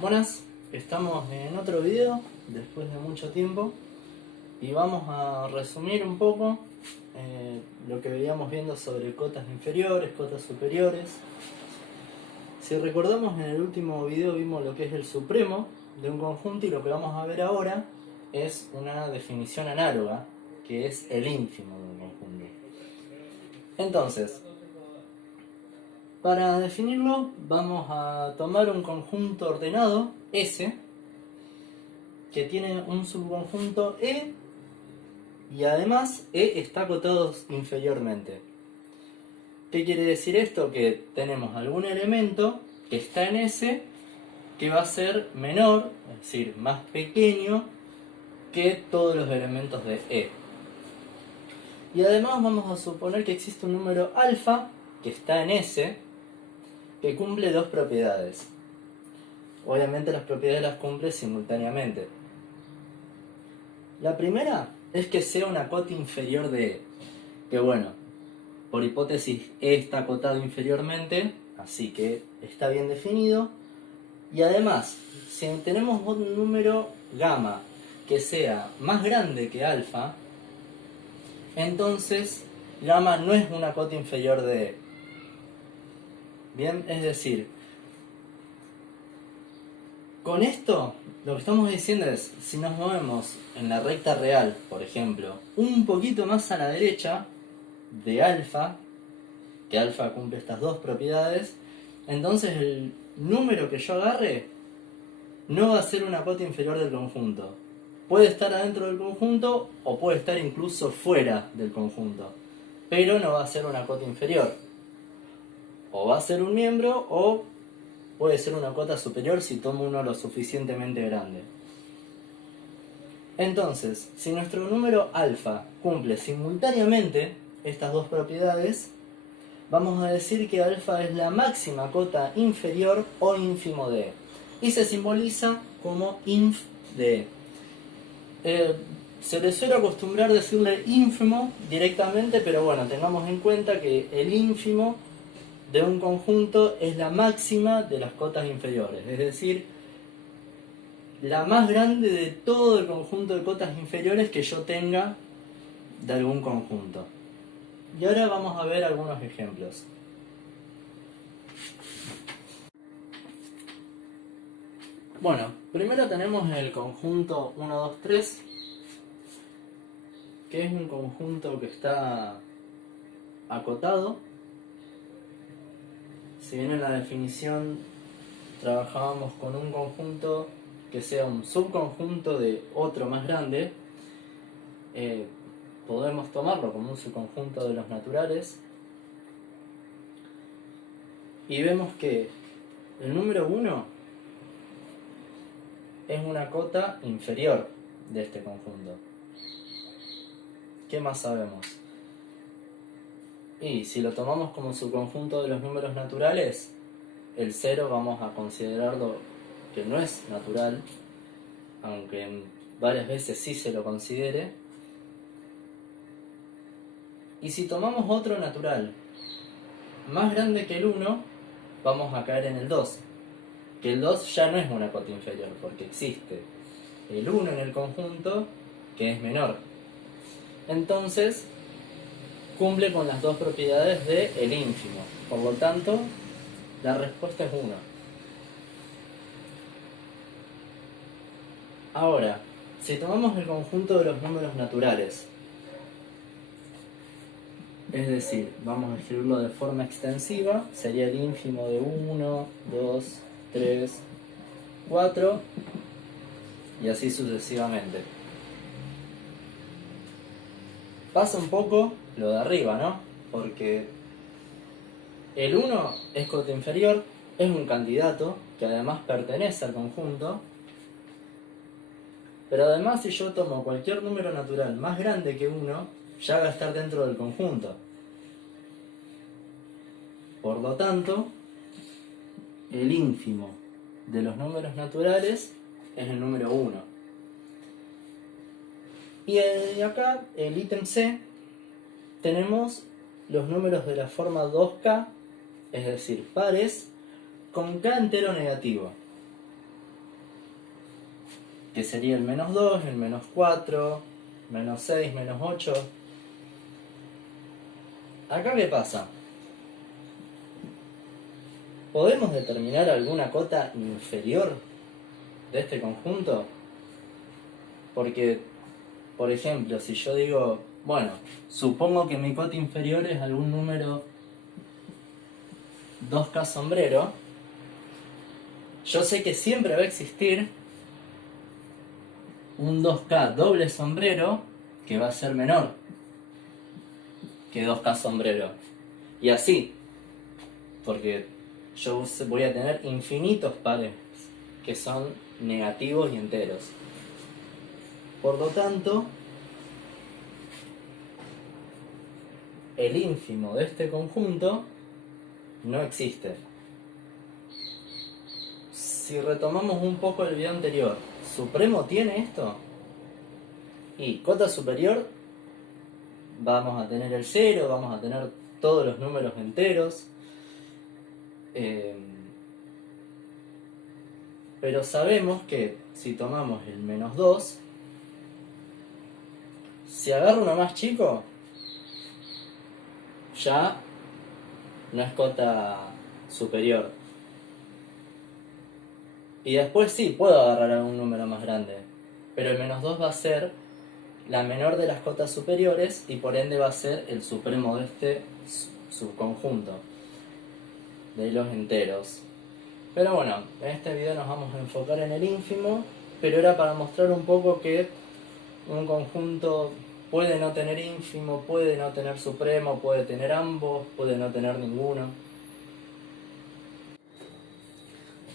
Buenas, estamos en otro video después de mucho tiempo y vamos a resumir un poco lo que veíamos viendo sobre cotas inferiores, cotas superiores. Si recordamos, en el último video vimos lo que es el supremo de un conjunto y lo que vamos a ver ahora es una definición análoga, que es el ínfimo de un conjunto. Entonces, para definirlo vamos a tomar un conjunto ordenado S que tiene un subconjunto E y además E está acotado inferiormente. ¿Qué quiere decir esto? Que tenemos algún elemento que está en S que va a ser menor, es decir, más pequeño que todos los elementos de E. Y además vamos a suponer que existe un número alfa que está en S que cumple dos propiedades. Obviamente las propiedades las cumple simultáneamente. La primera es que sea una cota inferior de E. Que bueno, por hipótesis E está acotado inferiormente, así que está bien definido. Y además, si tenemos un número gamma que sea más grande que alfa, entonces gamma no es una cota inferior de E. Bien, es decir, con esto lo que estamos diciendo es, si nos movemos en la recta real, por ejemplo, un poquito más a la derecha de alfa, que alfa cumple estas dos propiedades, entonces el número que yo agarre no va a ser una cota inferior del conjunto. Puede estar adentro del conjunto o puede estar incluso fuera del conjunto, pero no va a ser una cota inferior. O va a ser un miembro o puede ser una cota superior si tomo uno lo suficientemente grande. Entonces, si nuestro número alfa cumple simultáneamente estas dos propiedades, vamos a decir que alfa es la máxima cota inferior o ínfimo de E. Y se simboliza como inf de E. Se le suele acostumbrar decirle ínfimo directamente, pero bueno, tengamos en cuenta que el ínfimo de un conjunto es la máxima de las cotas inferiores, es decir, la más grande de todo el conjunto de cotas inferiores que yo tenga de algún conjunto. Y ahora vamos a ver algunos ejemplos. Bueno, primero tenemos el conjunto 1, 2, 3, que es un conjunto que está acotado. Si bien en la definición trabajábamos con un conjunto que sea un subconjunto de otro más grande, podemos tomarlo como un subconjunto de los naturales y vemos que el número 1 es una cota inferior de este conjunto. ¿Qué más sabemos? Y si lo tomamos como subconjunto de los números naturales, el 0 vamos a considerarlo que no es natural, aunque varias veces sí se lo considere. Y si tomamos otro natural más grande que el 1, vamos a caer en el 2. Que el 2 ya no es una cota inferior, porque existe el 1 en el conjunto que es menor. Entonces, cumple con las dos propiedades de el ínfimo. Por lo tanto, la respuesta es 1. Ahora, si tomamos el conjunto de los números naturales, es decir, vamos a escribirlo de forma extensiva, sería el ínfimo de 1, 2, 3, 4 y así sucesivamente. Pasa un poco lo de arriba, ¿no? Porque el 1 es cota inferior, es un candidato que además pertenece al conjunto, pero además si yo tomo cualquier número natural más grande que 1, ya va a estar dentro del conjunto. Por lo tanto, el ínfimo de los números naturales es el número 1. Y acá, el ítem C, tenemos los números de la forma 2K, es decir, pares, con K entero negativo. que sería el menos 2, el menos 4, menos 6, menos 8. ¿Acá qué pasa? ¿Podemos determinar alguna cota inferior de este conjunto? Porque, por ejemplo, si yo digo, bueno, supongo que mi cota inferior es algún número 2K sombrero, yo sé que siempre va a existir un 2K doble sombrero que va a ser menor que 2K sombrero. Y así, porque yo voy a tener infinitos pares que son negativos y enteros. Por lo tanto, el ínfimo de este conjunto no existe. Si retomamos un poco el video anterior, ¿supremo tiene esto? Y cota superior, vamos a tener el 0, vamos a tener todos los números enteros. Pero sabemos que si tomamos el menos 2, si agarro uno más chico, ya no es cota superior. Y después sí, puedo agarrar algún número más grande, pero el menos 2 va a ser la menor de las cotas superiores y por ende va a ser el supremo de este subconjunto de los enteros. Pero bueno, en este video nos vamos a enfocar en el ínfimo, pero era para mostrar un poco que un conjunto puede no tener ínfimo, puede no tener supremo, puede tener ambos, puede no tener ninguno.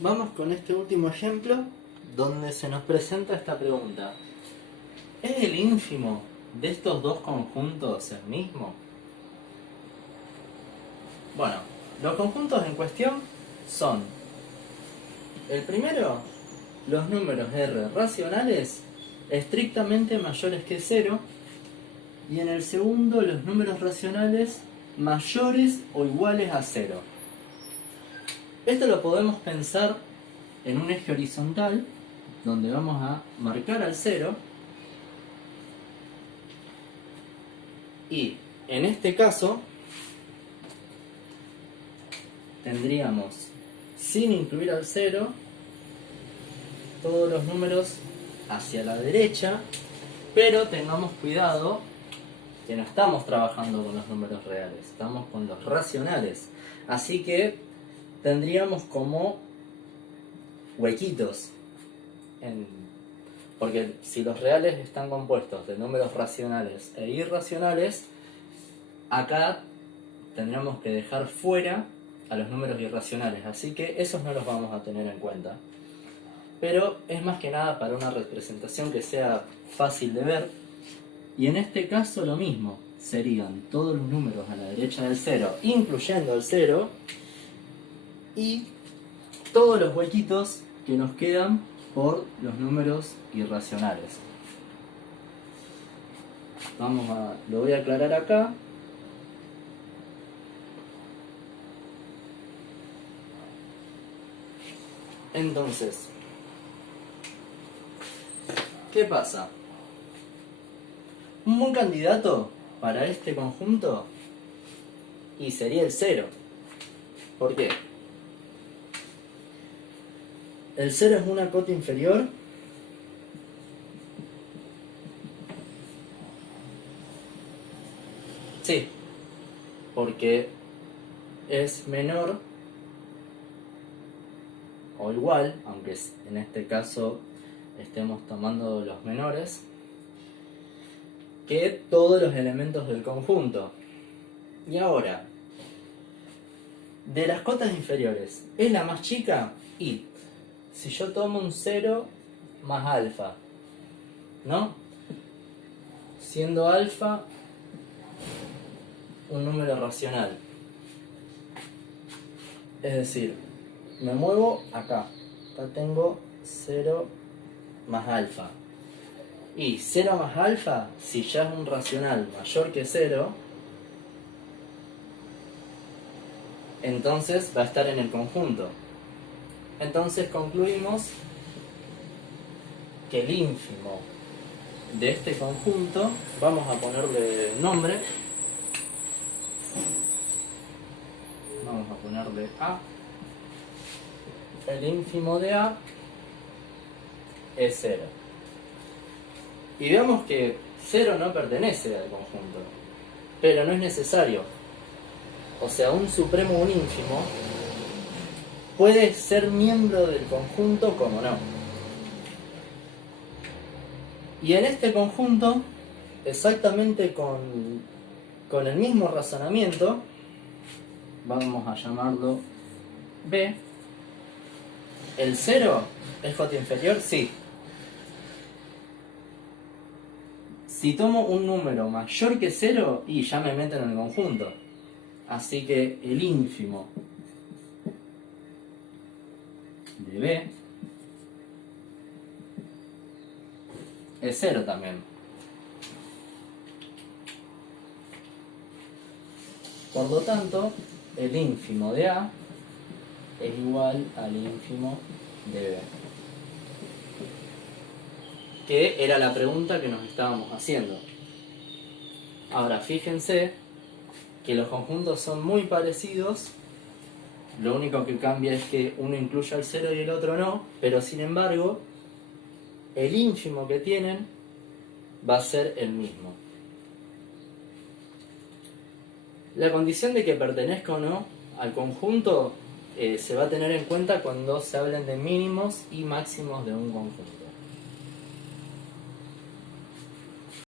Vamos con este último ejemplo donde se nos presenta esta pregunta. ¿Es el ínfimo de estos dos conjuntos el mismo? Bueno, los conjuntos en cuestión son: el primero, los números R racionales estrictamente mayores que 0, y en el segundo, los números racionales mayores o iguales a 0. Esto lo podemos pensar en un eje horizontal donde vamos a marcar al 0 y en este caso tendríamos, sin incluir al 0, todos los números hacia la derecha, pero tengamos cuidado que no estamos trabajando con los números reales, estamos con los racionales. Así que tendríamos como huequitos, porque si los reales están compuestos de números racionales e irracionales, acá tendríamos que dejar fuera a los números irracionales, así que esos no los vamos a tener en cuenta. Pero es más que nada para una representación que sea fácil de ver, y en este caso lo mismo, serían todos los números a la derecha del 0, incluyendo el 0, y todos los huequitos que nos quedan por los números irracionales. Lo voy a aclarar acá. Entonces, ¿qué pasa? Un buen candidato para este conjunto y sería el 0. ¿Por qué? El 0 es una cota inferior sí, porque es menor o igual, aunque en este caso estemos tomando los menores, que todos los elementos del conjunto. Y ahora, de las cotas inferiores, ¿es la más chica? Y si yo tomo un 0 más alfa, ¿no? Siendo alfa un número racional. Es decir, me muevo acá. Acá tengo 0 más alfa. Y 0 más alfa, si ya es un racional mayor que 0, entonces va a estar en el conjunto. Entonces concluimos que el ínfimo de este conjunto, vamos a ponerle nombre, vamos a ponerle A, el ínfimo de A es 0. Y veamos que 0 no pertenece al conjunto, pero no es necesario. O sea, un supremo o un ínfimo puede ser miembro del conjunto como no. Y en este conjunto, exactamente con el mismo razonamiento, vamos a llamarlo B. ¿El 0 es J inferior? Sí. Si tomo un número mayor que 0, y ya me meto en el conjunto. Así que el ínfimo de B es 0 también. Por lo tanto, el ínfimo de A es igual al ínfimo de B. Que era la pregunta que nos estábamos haciendo. Ahora, fíjense que los conjuntos son muy parecidos. Lo único que cambia es que uno incluye al 0 y el otro no, pero sin embargo, el ínfimo que tienen va a ser el mismo. La condición de que pertenezca o no al conjunto se va a tener en cuenta cuando se hablen de mínimos y máximos de un conjunto.